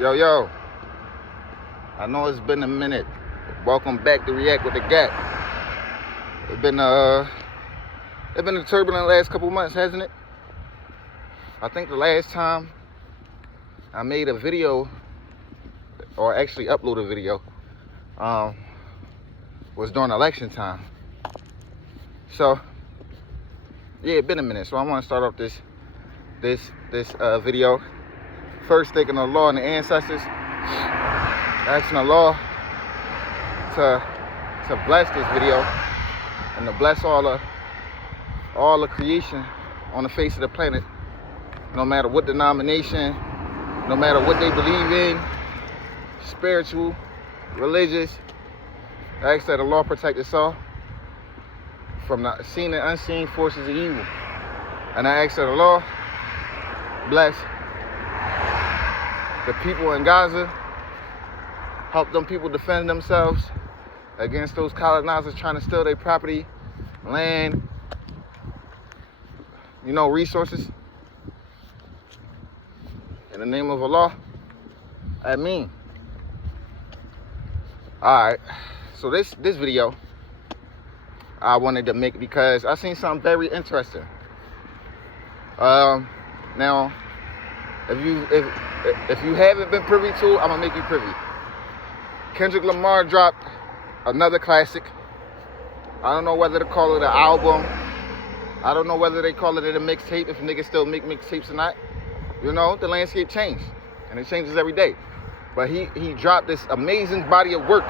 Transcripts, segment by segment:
Yo, I know it's been a minute. Welcome back to React with the Gap. It's been a turbulent last couple months, hasn't it? I think the last time I made a video, or actually uploaded a video, was during election time. So, yeah, it's been a minute. So I want to start off this video. First, thanking the Lord and the ancestors, asking the Lord to bless this video and to bless all the creation on the face of the planet, no matter what denomination, no matter what they believe in, spiritual, religious. I ask that the Lord protect us all from the seen and unseen forces of evil. And I ask that the Lord bless the people in Gaza, help them people defend themselves against those colonizers trying to steal their property, land, resources. In the name of Allah, Ameen. Alright, so this video I wanted to make because I seen something very interesting. Now, if you haven't been privy to, I'm gonna make you privy. Kendrick Lamar dropped another classic. I don't know whether to call it an album. I don't know whether they call it a mixtape, if niggas still make mixtapes or not. The landscape changed, and it changes every day. But he dropped this amazing body of work.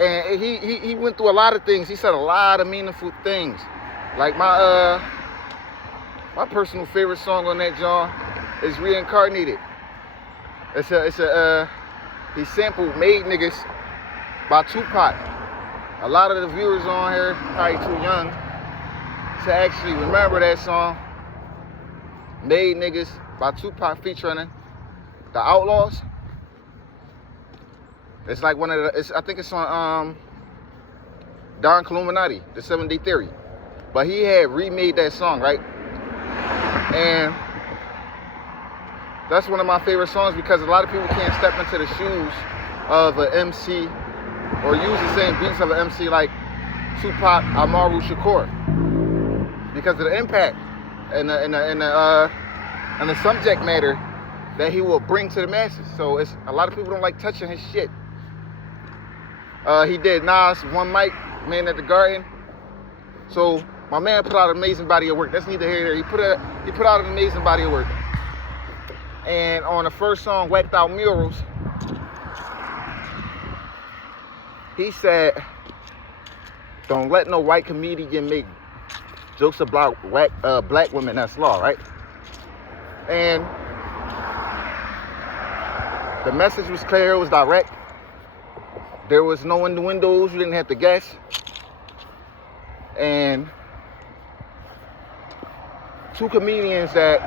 And he went through a lot of things. He said a lot of meaningful things. Like my personal favorite song on that joint is Reincarnated. He sampled Made Niggas by Tupac. A lot of the viewers on here probably too young to actually remember that song. Made Niggas by Tupac featuring the Outlaws. It's like I think it's on Don Illuminati, the 7 Day Theory. But he had remade that song, right? And that's one of my favorite songs because a lot of people can't step into the shoes of an MC or use the same beats of an MC like Tupac Amaru Shakur because of the impact and the subject matter that he will bring to the masses. So it's a lot of people don't like touching his shit. He did Nas, One Mic, Man at the Garden. So my man put out an amazing body of work. That's neither here nor there. He put out an amazing body of work. And on the first song, Whacked Out Murals, he said, "Don't let no white comedian make jokes about black women. That's law, right?" And the message was clear. It was direct. There was no innuendos. You didn't have to guess. And two comedians that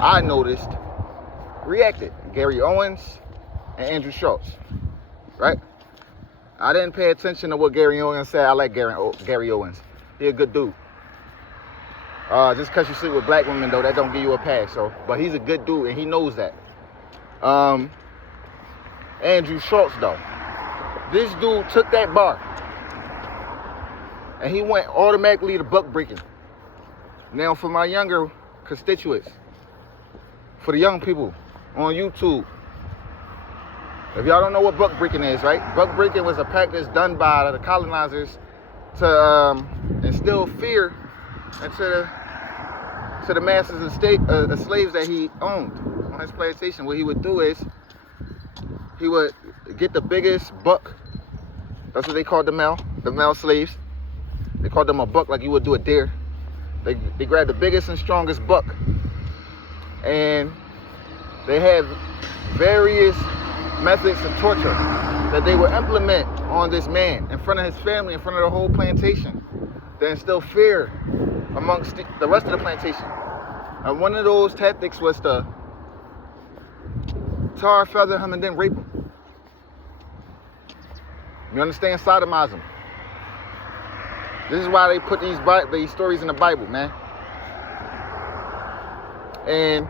I noticed reacted: Gary Owens and Andrew Schultz, right? I didn't pay attention to what Gary Owens said. I like Gary Owens. He a good dude. Just because you sleep with black women, though, that don't give you a pass. But he's a good dude, and he knows that. Andrew Schultz, though, this dude took that bar, and he went automatically to breakin. Now, for my younger constituents, for the young people on YouTube, if y'all don't know what breakin is, right? Breakin was a practice done by the colonizers to instill fear into the masses of slaves that he owned on his plantation. What he would do is he would get the biggest buck. That's what they called the male slaves. They called them a buck, like you would do a deer. They grabbed the biggest and strongest buck, and they had various methods of torture that they would implement on this man in front of his family, in front of the whole plantation, to instill fear amongst the rest of the plantation. And one of those tactics was to tar, feather him, and then rape him. You understand? Sodomize him. This is why they put these stories in the Bible, man. And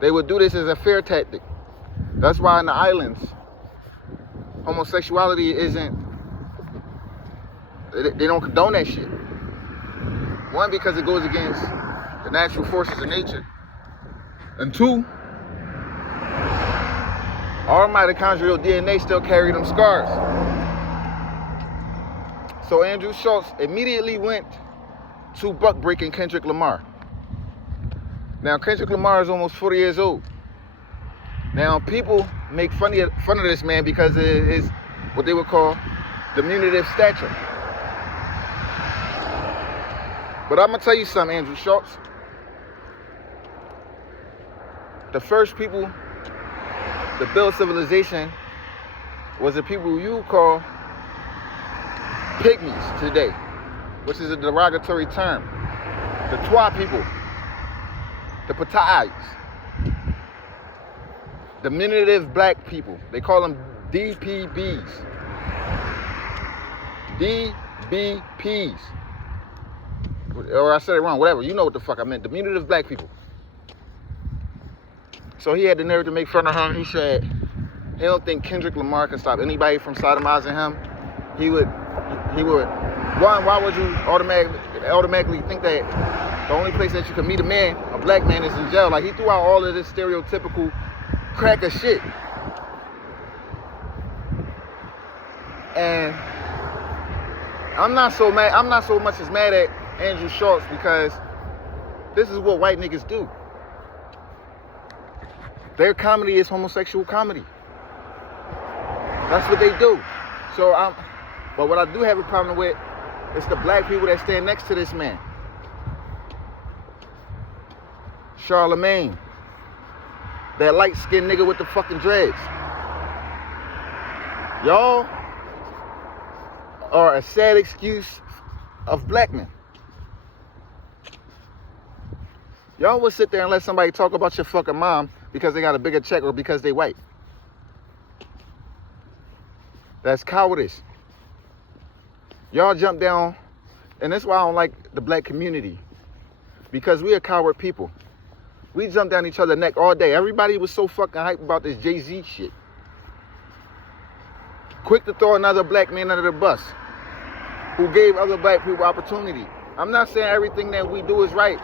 They would do this as a fear tactic. That's why in the islands, homosexuality isn't, they don't condone that shit. One, because it goes against the natural forces of nature. And two, our mitochondrial DNA still carry them scars. So Andrew Schultz immediately went to buck breaking Kendrick Lamar. Now Kendrick Lamar is almost 40 years old. Now people make fun of this man because of his, what they would call, diminutive stature. But I'm gonna tell you something, Andrew Schultz. The first people to build civilization was the people you call pygmies today, which is a derogatory term. The Twa people, the Patais, diminutive black people. They call them DPBs. DBPs. Or I said it wrong, whatever. You know what the fuck I meant. Diminutive black people. So he had the nerve to make fun of him. He said he don't think Kendrick Lamar can stop anybody from sodomizing him. He would, why would you automatically think that the only place that you can meet a man, a black man, is in jail? Like, he threw out all of this stereotypical cracker shit. And I'm not so much as mad at Andrew Schultz because this is what white niggas do. Their comedy is homosexual comedy. That's what they do. But what I do have a problem with is the black people that stand next to this man. Charlemagne. That light-skinned nigga with the fucking dreads. Y'all are a sad excuse of black men. Y'all will sit there and let somebody talk about your fucking mom because they got a bigger check or because they white. That's cowardice. Y'all jump down, and that's why I don't like the black community. Because we are coward people. We jump down each other's neck all day. Everybody was so fucking hyped about this Jay-Z shit. Quick to throw another black man under the bus who gave other black people opportunity. I'm not saying everything that we do is right,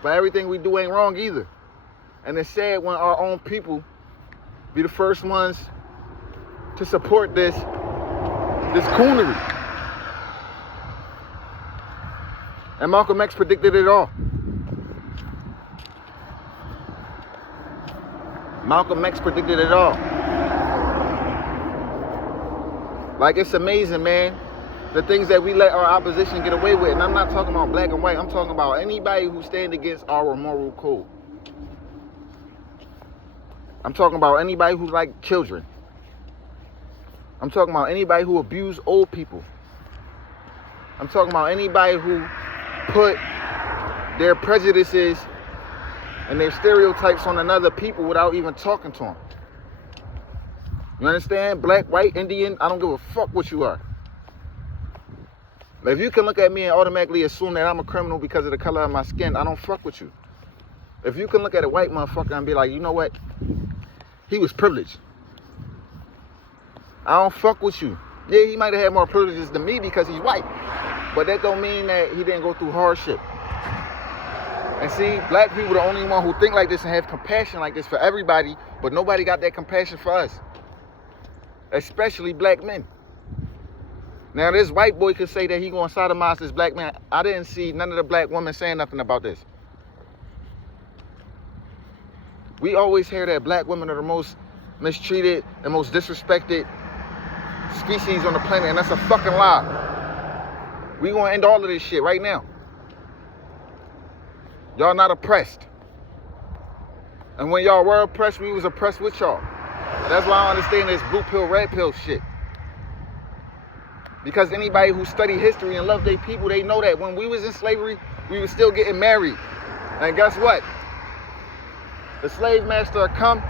but everything we do ain't wrong either. And it's sad when our own people be the first ones to support this coonery. And Malcolm X predicted it all. Malcolm X predicted it all. Like, it's amazing, man, the things that we let our opposition get away with. And I'm not talking about black and white. I'm talking about anybody who stands against our moral code. I'm talking about anybody who like children. I'm talking about anybody who abuse old people. I'm talking about anybody who put their prejudices and their stereotypes on another people without even talking to them. You understand? Black, white, Indian, I don't give a fuck what you are. If you can look at me and automatically assume that I'm a criminal because of the color of my skin, I don't fuck with you. If you can look at a white motherfucker and be like, you know what? He was privileged. I don't fuck with you. Yeah, he might have had more privileges than me because he's white. But that don't mean that he didn't go through hardship. And see, black people are the only one who think like this and have compassion like this for everybody, but nobody got that compassion for us. Especially black men. Now, this white boy could say that he gonna sodomize this black man. I didn't see none of the black women saying nothing about this. We always hear that black women are the most mistreated and most disrespected species on the planet, and that's a fucking lie. We gonna end all of this shit right now. Y'all not oppressed. And when y'all were oppressed, we was oppressed with y'all. That's why I don't understand this blue pill, red pill shit. Because anybody who study history and love their people, they know that when we was in slavery, we was still getting married. And guess what? The slave master come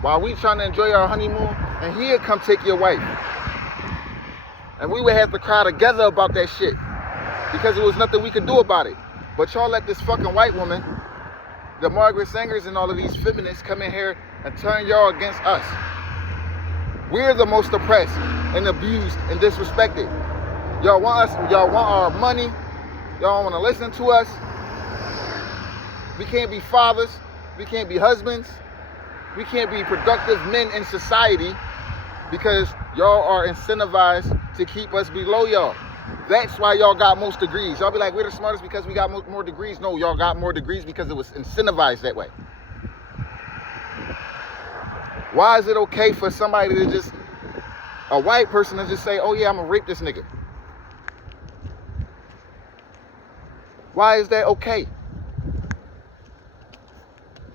while we trying to enjoy our honeymoon, and he'll come take your wife. And we would have to cry together about that shit because there was nothing we could do about it. But y'all let this fucking white woman the Margaret Sangers and all of these feminists come in here and turn y'all against us. We're the most oppressed and abused and disrespected. Y'all want our money. Y'all want to listen to us. We can't be fathers. We can't be husbands. We can't be productive men in society because y'all are incentivized to keep us below y'all. That's why y'all got most degrees. Y'all be like, we're the smartest because we got more degrees. No, y'all got more degrees because it was incentivized that way. Why is it okay for somebody to just, a white person to just say, oh yeah, I'm gonna rape this nigga? Why is that okay?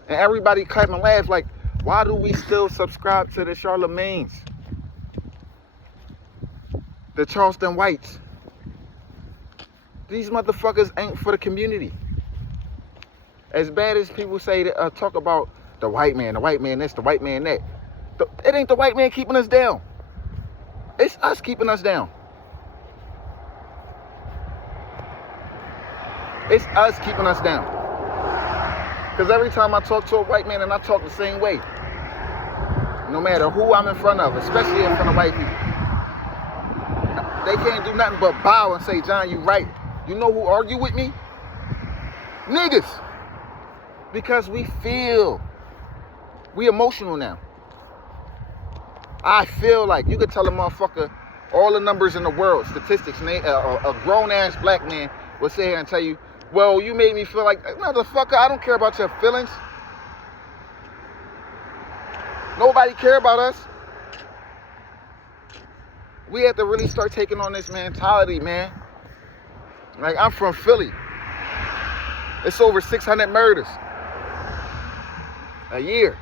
And everybody clap and laugh like, why do we still subscribe to the Charlemagnes? The Charleston Whites? These motherfuckers ain't for the community. As bad as people say, talk about the white man this, the white man that. It ain't the white man keeping us down. It's us keeping us down. It's us keeping us down. Because every time I talk to a white man, and I talk the same way, no matter who I'm in front of, especially in front of white people, they can't do nothing but bow and say, John, you right. You know who argue with me? Niggas. Because we feel. We emotional now. I feel like you could tell a motherfucker all the numbers in the world, statistics, and a grown-ass black man will sit here and tell you, well, you made me feel like, motherfucker, I don't care about your feelings. Nobody care about us. We have to really start taking on this mentality, man. Like, I'm from Philly. It's over 600 murders a year.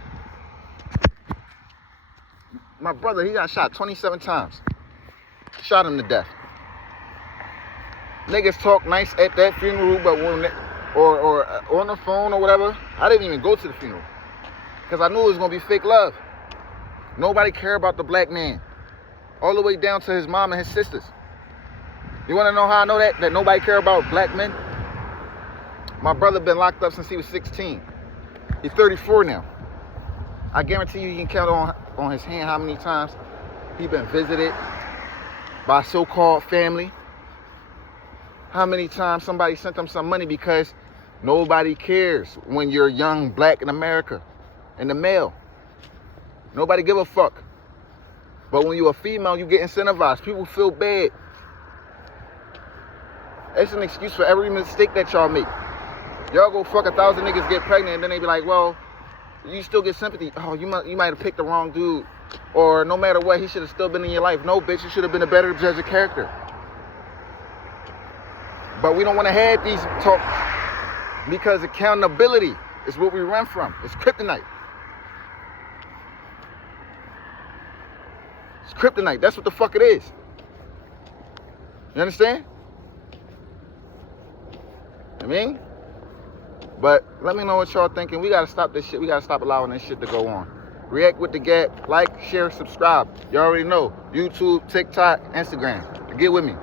My brother, he got shot 27 times. Shot him to death. Niggas talk nice at that funeral, but when or on the phone or whatever, I didn't even go to the funeral because I knew it was gonna be fake love. Nobody care about the black man, all the way down to his mom and his sisters. You want to know how I know that nobody care about black men? My brother been locked up since he was 16. He's 34 now. I guarantee you can count on his hand how many times he been visited by so-called family. How many times somebody sent them some money, because nobody cares when you're young, black in America, and the male. Nobody give a fuck. But when you're a female, you get incentivized. People feel bad. It's an excuse for every mistake that y'all make. Y'all go fuck 1,000 niggas, get pregnant, and then they be like, well, you still get sympathy. Oh, you might have picked the wrong dude. Or no matter what, he should have still been in your life. No, bitch, you should have been a better judge of character. But we don't want to have these talks because accountability is what we run from. It's kryptonite. It's kryptonite. That's what the fuck it is. You understand? I mean? But let me know what y'all thinking. We got to stop this shit. We got to stop allowing this shit to go on. React with the Gap. Like, share, subscribe. You already know. YouTube, TikTok, Instagram. Get with me.